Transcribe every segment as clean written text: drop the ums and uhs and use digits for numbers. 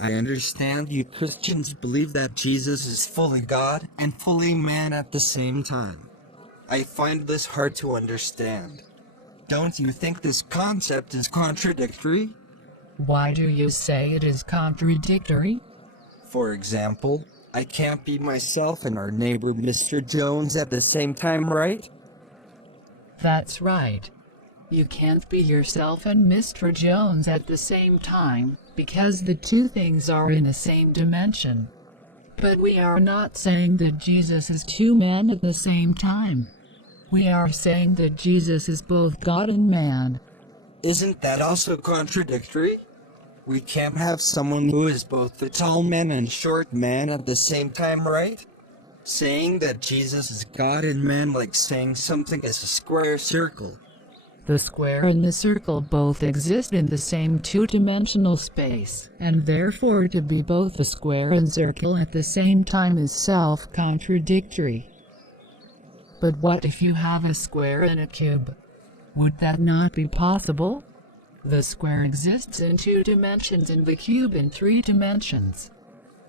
I understand you Christians believe that Jesus is fully God and fully man at the same time. I find this hard to understand. Don't you think this concept is contradictory? Why do you say it is contradictory? For example, I can't be myself and our neighbor Mr. Jones at the same time, right? That's right. You can't be yourself and Mr. Jones at the same time, because the two things are in the same dimension. But we are not saying that Jesus is two men at the same time. We are saying that Jesus is both God and man. Isn't that also contradictory? We can't have someone who is both the tall man and short man at the same time, right? Saying that Jesus is God and man like saying something is a square circle. The square and the circle both exist in the same two-dimensional space, and therefore to be both a square and circle at the same time is self-contradictory. But what if you have a square and a cube? Would that not be possible? The square exists in 2 dimensions and the cube in 3 dimensions.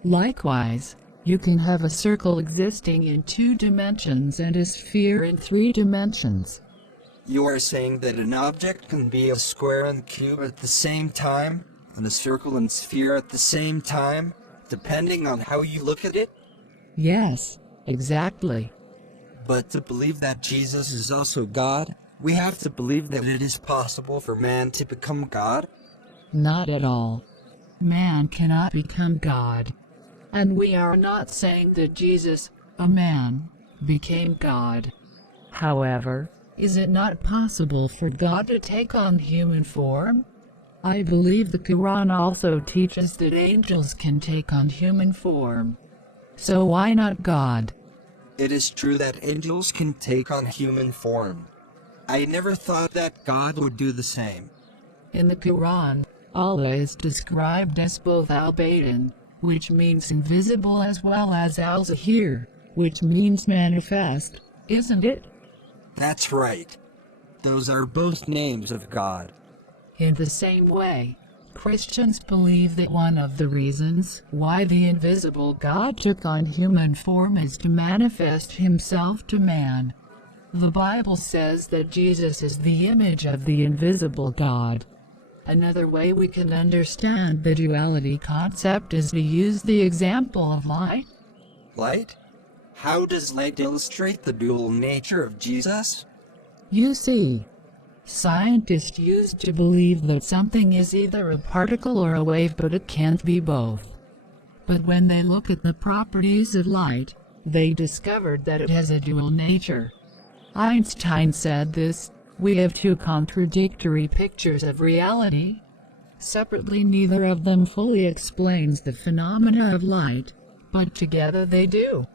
Likewise, you can have a circle existing in 2 dimensions and a sphere in 3 dimensions. You are saying that an object can be a square and cube at the same time, and a circle and sphere at the same time, depending on how you look at it? Yes, exactly. But to believe that Jesus is also God, we have to believe that it is possible for man to become God? Not at all. Man cannot become God. And we are not saying that Jesus, a man, became God. However, is it not possible for God to take on human form? I believe the Quran also teaches that angels can take on human form. So why not God? It is true that angels can take on human form. I never thought that God would do the same. In the Quran, Allah is described as both Al-Batin, which means invisible, as well as Al-Zahir, which means manifest, isn't it? That's right. Those are both names of God. In the same way, Christians believe that one of the reasons why the invisible God took on human form is to manifest himself to man. The Bible says that Jesus is the image of the invisible God. Another way we can understand the duality concept is to use the example of light. Light? How does light illustrate the dual nature of Jesus? You see, scientists used to believe that something is either a particle or a wave, but it can't be both. But when they look at the properties of light, they discovered that it has a dual nature. Einstein said this: we have 2 contradictory pictures of reality. Separately, neither of them fully explains the phenomena of light, but together they do.